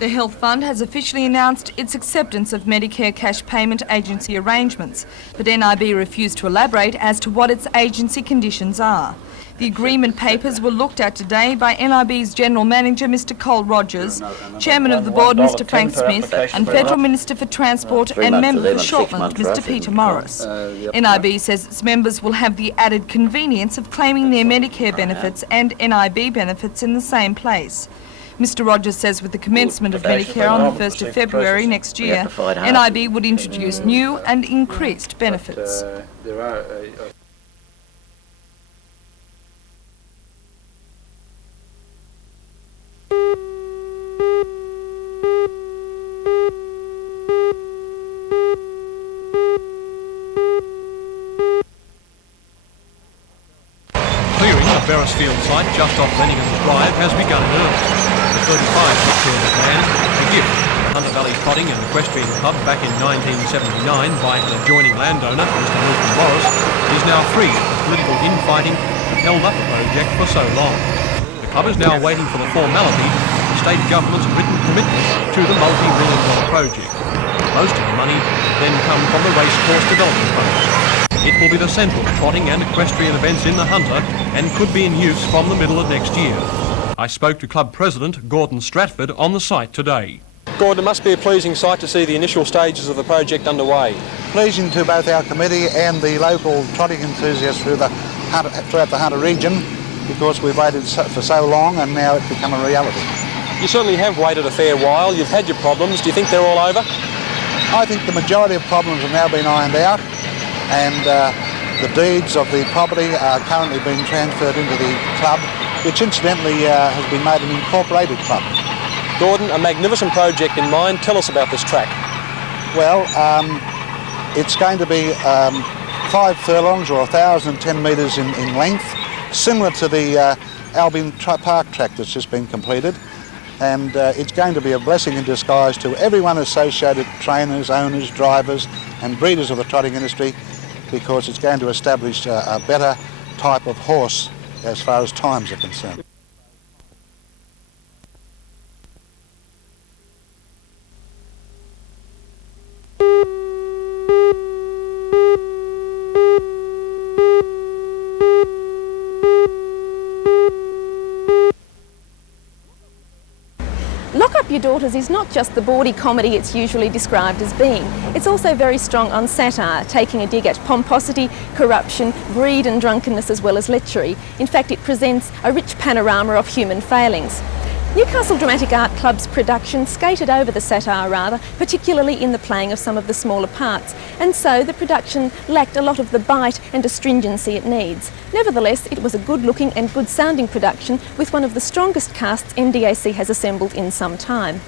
The Health Fund has officially announced its acceptance of Medicare cash payment agency arrangements, but NIB refused to elaborate as to what its agency conditions are. The agreement papers were looked at today by NIB's General Manager, Mr Cole Rogers, Chairman of the Board, Mr Frank Smith, and Federal Minister for Transport and Member for Shortland, Mr Peter Morris. NIB says its members will have the added convenience of claiming their Medicare benefits and NIB benefits in the same place. Mr Rogers says with the commencement of Medicare on the 1st of February next year, NIB would introduce new and increased benefits. Clearing of Beresfield site just off Lenningham Drive has begun in earnest. The 35-hectare of land, a gift to the Hunter Valley Trotting and Equestrian Club back in 1979 by an adjoining landowner, Mr Milton Morris, is now free of the political infighting that held up the project for so long. The club is now waiting for the formality of the state government's written commitment to the multi-million-dollar project. Most of the money then come from the Racecourse Development Fund. It will be the centre of trotting and equestrian events in the Hunter and could be in use from the middle of next year. I spoke to club president Gordon Stratford on the site today. Gordon, it must be a pleasing sight to see the initial stages of the project underway. Pleasing to both our committee and the local trotting enthusiasts throughout the Hunter region, because we've waited for so long and now it's become a reality. You certainly have waited a fair while. You've had your problems. Do you think they're all over? I think the majority of problems have now been ironed out, and the deeds of the property are currently being transferred into the club, which incidentally has been made an incorporated club. Gordon, a magnificent project in mind. Tell us about this track. Well, it's going to be 5 furlongs or 1,010 metres in length, similar to the Albion Park track that's just been completed. And it's going to be a blessing in disguise to everyone associated, trainers, owners, drivers and breeders of the trotting industry, because it's going to establish a better type of horse as far as times are concerned. Lock Up Your Daughters is not just the bawdy comedy it's usually described as being. It's also very strong on satire, taking a dig at pomposity, corruption, greed and drunkenness, as well as lechery. In fact, it presents a rich panorama of human failings. Newcastle Dramatic Art Club's production skated over the satire rather, particularly in the playing of some of the smaller parts, and so the production lacked a lot of the bite and astringency it needs. Nevertheless, it was a good-looking and good-sounding production with one of the strongest casts MDAC has assembled in some time.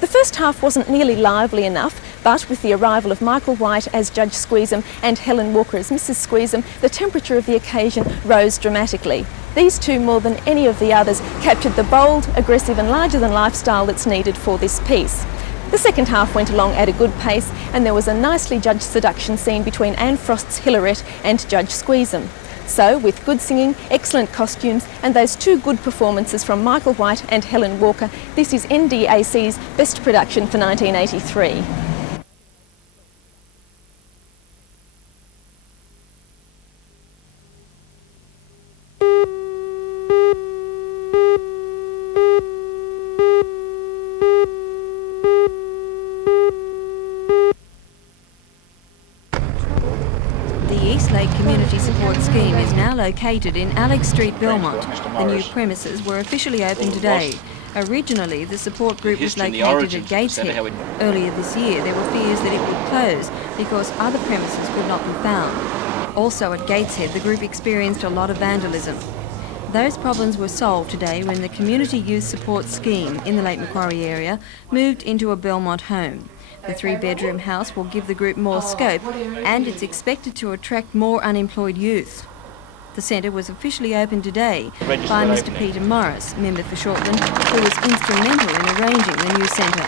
The first half wasn't nearly lively enough, but with the arrival of Michael White as Judge Squeezum and Helen Walker as Mrs Squeezum, the temperature of the occasion rose dramatically. These two, more than any of the others, captured the bold, aggressive and larger-than-life style that's needed for this piece. The second half went along at a good pace, and there was a nicely judged seduction scene between Anne Frost's Hillarette and Judge Squeezum. So, with good singing, excellent costumes and those two good performances from Michael White and Helen Walker, this is NDAC's best production for 1983. Community Support Scheme is now located in Alex Street, Belmont. The new premises were officially opened today. Originally, the support group was located at Gateshead. Earlier this year, there were fears that it would close because other premises could not be found. Also at Gateshead, the group experienced a lot of vandalism. Those problems were solved today when the Community Youth Support Scheme in the Lake Macquarie area moved into a Belmont home. The 3-bedroom house will give the group more scope, and it's expected to attract more unemployed youth. The centre was officially opened today by Mr Peter Morris, member for Shortland, who was instrumental in arranging the new centre.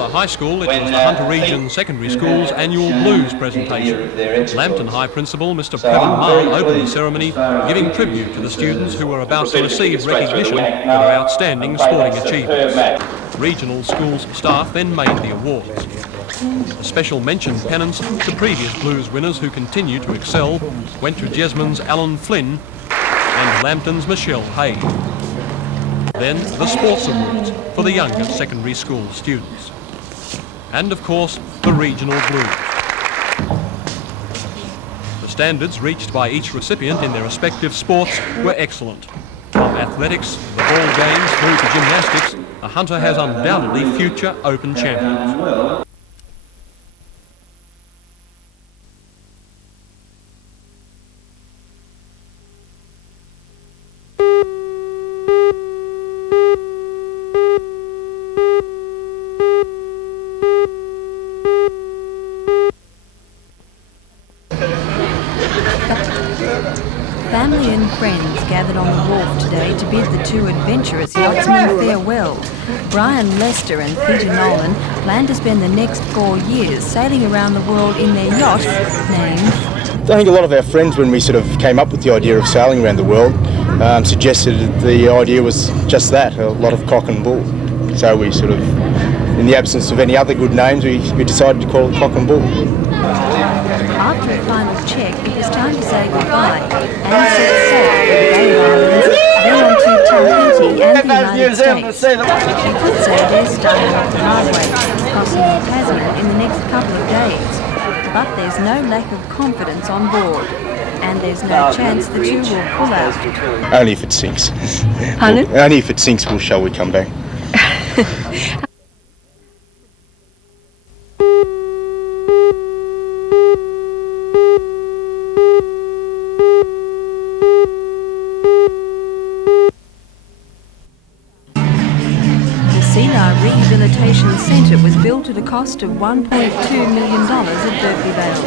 Parramatta High School, it was the Hunter Region Secondary School's annual Blues presentation. Lambton High Principal Mr Previn Marl opened the ceremony, giving tribute to the students who were about to receive recognition for their outstanding sporting achievements. Regional schools staff then made the awards. A special mention pennants to previous Blues winners who continue to excel went to Jesmond's Alan Flynn and Lambton's Michelle Hay. Then the Sports Awards for the younger secondary school students. And of course, the Regional Blues. The standards reached by each recipient in their respective sports were excellent. From athletics, the ball games through to gymnastics, a Hunter has undoubtedly future Open champions. Family and friends gathered on the wharf today to bid the two adventurous yachtsmen farewell. Brian Lester and Peter Nolan plan to spend the next 4 years sailing around the world in their yacht named... I think a lot of our friends, when we sort of came up with the idea of sailing around the world, suggested the idea was just that, a lot of cock and bull. So we sort of, in the absence of any other good names, we decided to call it Cock and Bull. After a final check, it was time to say goodbye and set sail for the Bay Islands, then on to Tahiti and the United States. You could say they're starting off the hard way, crossing the Tasman in the next couple of days. But there's no lack of confidence on board, and there's no chance the two will pull out. Only if it sinks. Pardon? Only if it sinks shall we come back. Rehabilitation Centre was built at a cost of $1.2 million at Berkeley Vale.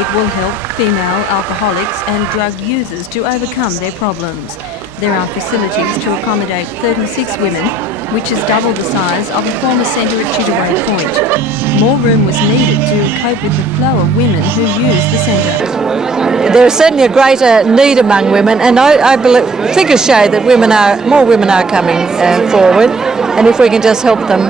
It will help female alcoholics and drug users to overcome their problems. There are facilities to accommodate 36 women, which is double the size of a former centre at Chittaway Point. More room was needed to cope with the flow of women who use the centre. There is certainly a greater need among women, and I believe figures show that more women are coming forward, and if we can just help them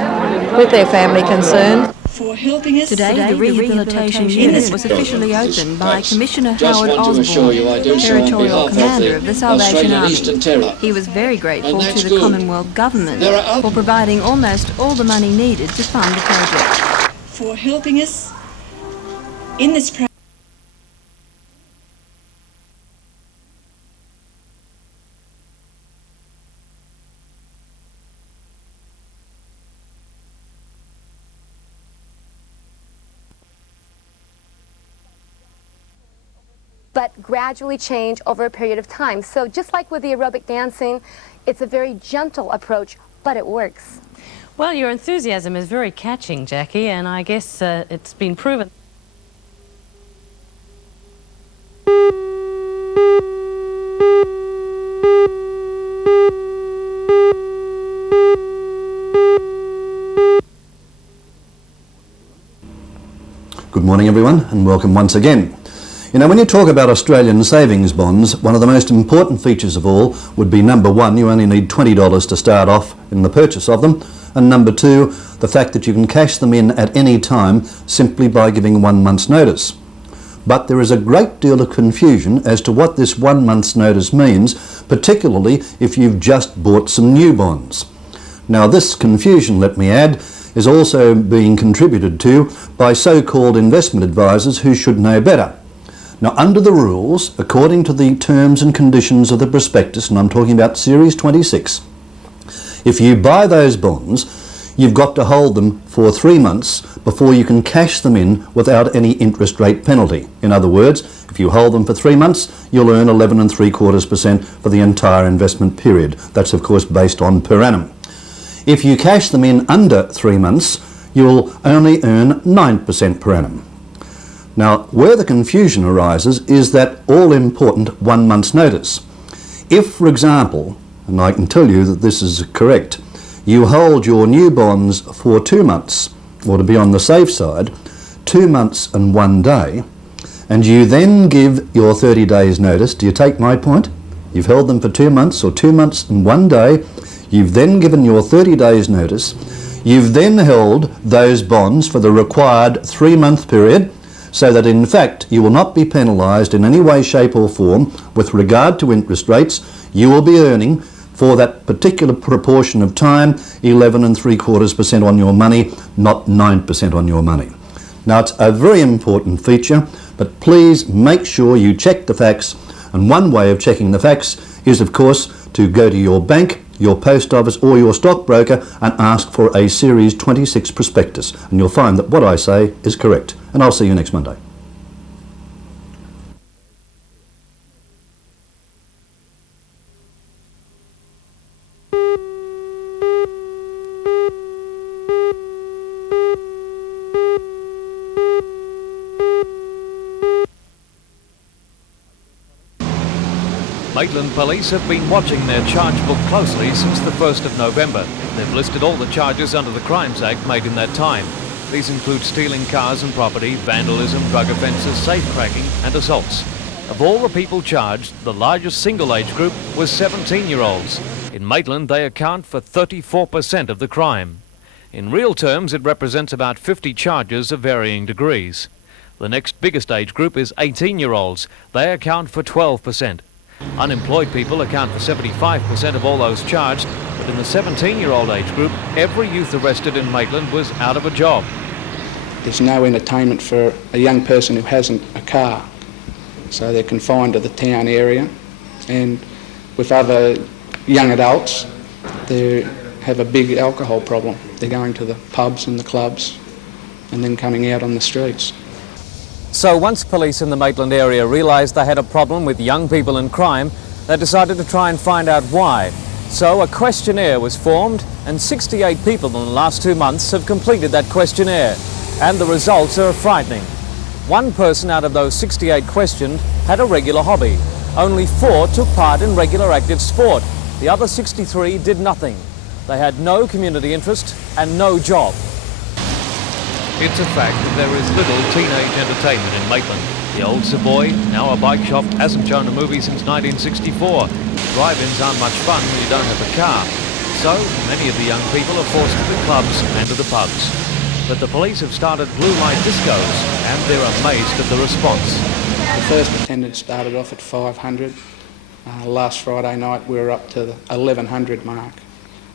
with their family concern. Today, the rehabilitation unit was officially opened by Commissioner Howard Osborne, Territorial Commander of the Salvation Army. He was very grateful to the Commonwealth Government for providing almost all the money needed to fund the project. For helping us in this project. But gradually change over a period of time. So just like with the aerobic dancing, it's a very gentle approach, but it works. Well, your enthusiasm is very catching, Jackie, and I guess it's been proven. Good morning, everyone, and welcome once again. You know, when you talk about Australian savings bonds, one of the most important features of all would be, number one, you only need $20 to start off in the purchase of them, and number two, the fact that you can cash them in at any time simply by giving 1 month's notice. But there is a great deal of confusion as to what this 1 month's notice means, particularly if you've just bought some new bonds. Now, this confusion, let me add, is also being contributed to by so-called investment advisors who should know better. Now, under the rules, according to the terms and conditions of the prospectus, and I'm talking about Series 26, if you buy those bonds, you've got to hold them for 3 months before you can cash them in without any interest rate penalty. In other words, if you hold them for 3 months, you'll earn 11.75% for the entire investment period. That's, of course, based on per annum. If you cash them in under 3 months, you'll only earn 9% per annum. Now, where the confusion arises is that all-important 1 month's notice. If, for example, and I can tell you that this is correct, you hold your new bonds for 2 months or to be on the safe side, 2 months and 1 day, and you then give your 30 days notice. Do you take my point? You've held them for 2 months or 2 months and 1 day. You've then given your 30 days notice. You've then held those bonds for the required 3-month period, so that in fact you will not be penalised in any way, shape or form with regard to interest rates. You will be earning for that particular proportion of time 11.75% on your money, not 9% on your money. Now, it's a very important feature, but please make sure you check the facts, and one way of checking the facts is, of course, to go to your bank, your post office or your stockbroker and ask for a Series 26 prospectus, and you'll find that what I say is correct. And I'll see you next Monday. Maitland Police have been watching their charge book closely since the 1st of November. They've listed all the charges under the Crimes Act made in that time. These include stealing cars and property, vandalism, drug offences, safecracking and assaults. Of all the people charged, the largest single age group was 17-year-olds. In Maitland, they account for 34% of the crime. In real terms, it represents about 50 charges of varying degrees. The next biggest age group is 18-year-olds. They account for 12%. Unemployed people account for 75% of all those charged, but in the 17-year-old age group, every youth arrested in Maitland was out of a job. There's no entertainment for a young person who hasn't a car, so they're confined to the town area, and with other young adults, they have a big alcohol problem. They're going to the pubs and the clubs and then coming out on the streets. So once police in the Maitland area realised they had a problem with young people and crime, they decided to try and find out why. So a questionnaire was formed, and 68 people in the last 2 months have completed that questionnaire. And the results are frightening. One person out of those 68 questioned had a regular hobby. Only 4 took part in regular active sport. The other 63 did nothing. They had no community interest and no job. It's a fact that there is little teenage entertainment in Maitland. The old Savoy, now a bike shop, hasn't shown a movie since 1964. Drive-ins aren't much fun when you don't have a car. So, many of the young people are forced to the clubs and to the pubs. But the police have started blue light discos, and they're amazed at the response. The first attendance started off at 500. Last Friday night we were up to the 1100 mark.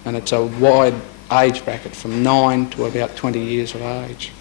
And it's a wide age bracket from 9 to about 20 years of age.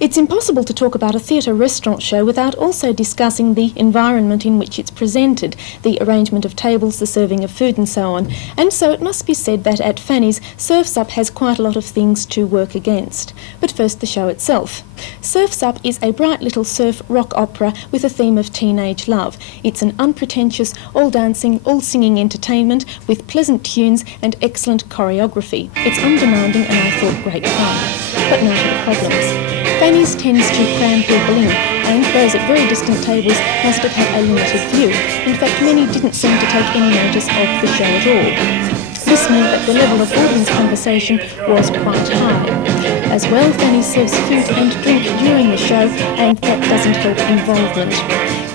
It's impossible to talk about a theatre-restaurant show without also discussing the environment in which it's presented, the arrangement of tables, the serving of food and so on. And so it must be said that at Fanny's, Surf's Up has quite a lot of things to work against. But first, the show itself. Surf's Up is a bright little surf rock opera with a theme of teenage love. It's an unpretentious, all-dancing, all-singing entertainment with pleasant tunes and excellent choreography. It's undemanding and I thought great fun. But now to the problems. Fanny's tends to cram people in, and those at very distant tables must have had a limited view. In fact, many didn't seem to take any notice of the show at all. This meant that the level of audience conversation was quite high. As well, Fanny serves food and drink during the show, and that doesn't help involvement.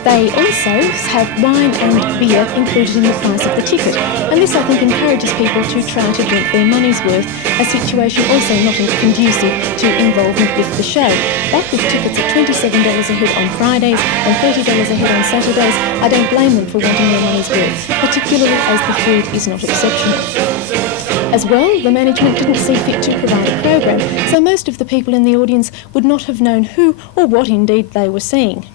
They also have wine and beer included in the price of the ticket, and this I think encourages people to try to drink their money's worth, a situation also not conducive to involvement with the show. But with tickets at $27 a head on Fridays and $30 a head on Saturdays, I don't blame them for wanting their money's worth, particularly as the food is not exceptional. As well, the management didn't see fit to provide a program, so most of the people in the audience would not have known who or what indeed they were seeing.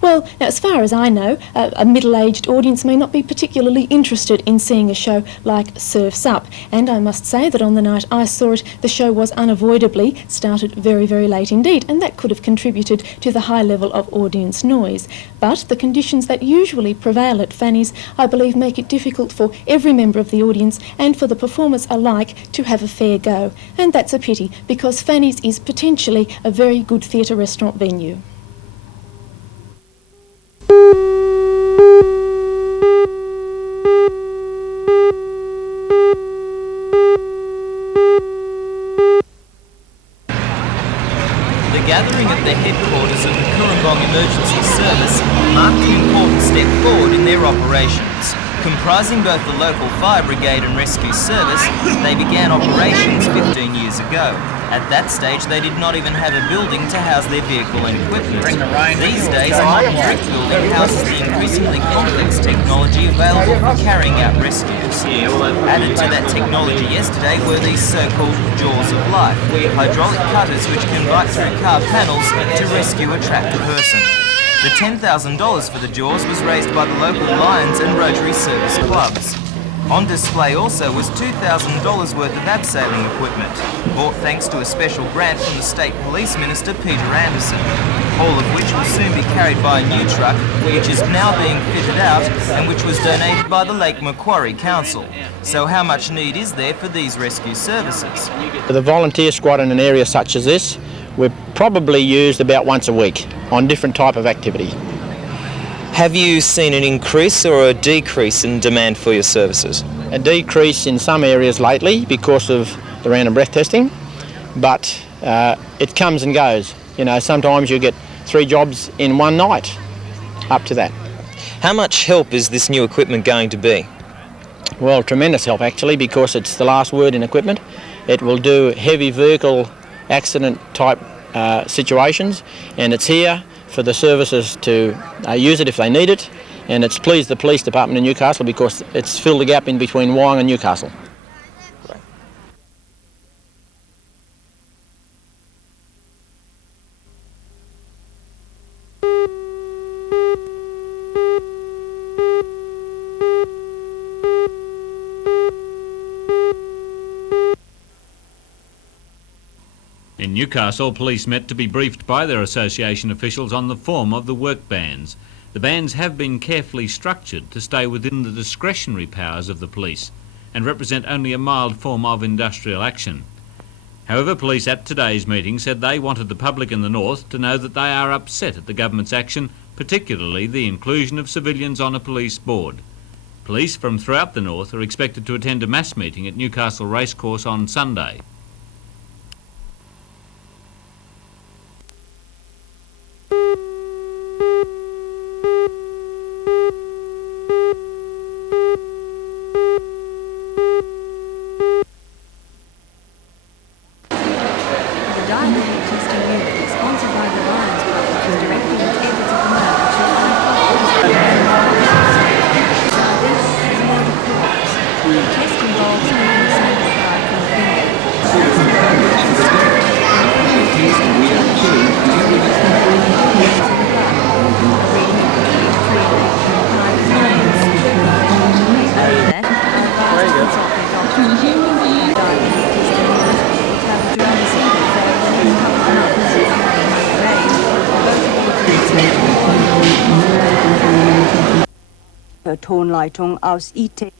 Well, now as far as I know, a middle-aged audience may not be particularly interested in seeing a show like Surf's Up, and I must say that on the night I saw it, the show was unavoidably started very, very late indeed, and that could have contributed to the high level of audience noise. But the conditions that usually prevail at Fanny's, I believe, make it difficult for every member of the audience and for the performers alike to have a fair go. And that's a pity, because Fanny's is potentially a very good theatre restaurant venue. The gathering at the headquarters of the Cooranbong Emergency Service marked an important step forward in their operations. Comprising both the local fire brigade and rescue service, they began operations 15 years ago. At that stage, they did not even have a building to house their vehicle and equipment. These days, a modern brick building houses the increasingly complex technology available for carrying out rescues. Added to that technology yesterday were these so-called jaws of life, hydraulic cutters which can bite through car panels to rescue a trapped person. The $10,000 for the jaws was raised by the local Lions and Rotary Service clubs. On display also was $2,000 worth of abseiling equipment, bought thanks to a special grant from the State Police Minister Peter Anderson, all of which will soon be carried by a new truck, which is now being fitted out and which was donated by the Lake Macquarie Council. So how much need is there for these rescue services? For the volunteer squad in an area such as this, we're probably used about once a week on different type of activity. Have you seen an increase or a decrease in demand for your services? A decrease in some areas lately because of the random breath testing, but it comes and goes. You know, sometimes you get 3 jobs in one night, up to that. How much help is this new equipment going to be? Well, tremendous help actually, because it's the last word in equipment. It will do heavy vehicle accident type situations, and it's here for the services to use it if they need it, and it's pleased the police department in Newcastle because it's filled the gap in between Wyong and Newcastle. In Newcastle, police met to be briefed by their association officials on the form of the work bans. The bans have been carefully structured to stay within the discretionary powers of the police and represent only a mild form of industrial action. However, police at today's meeting said they wanted the public in the north to know that they are upset at the government's action, particularly the inclusion of civilians on a police board. Police from throughout the north are expected to attend a mass meeting at Newcastle Racecourse on Sunday. Tonleitung aus IT.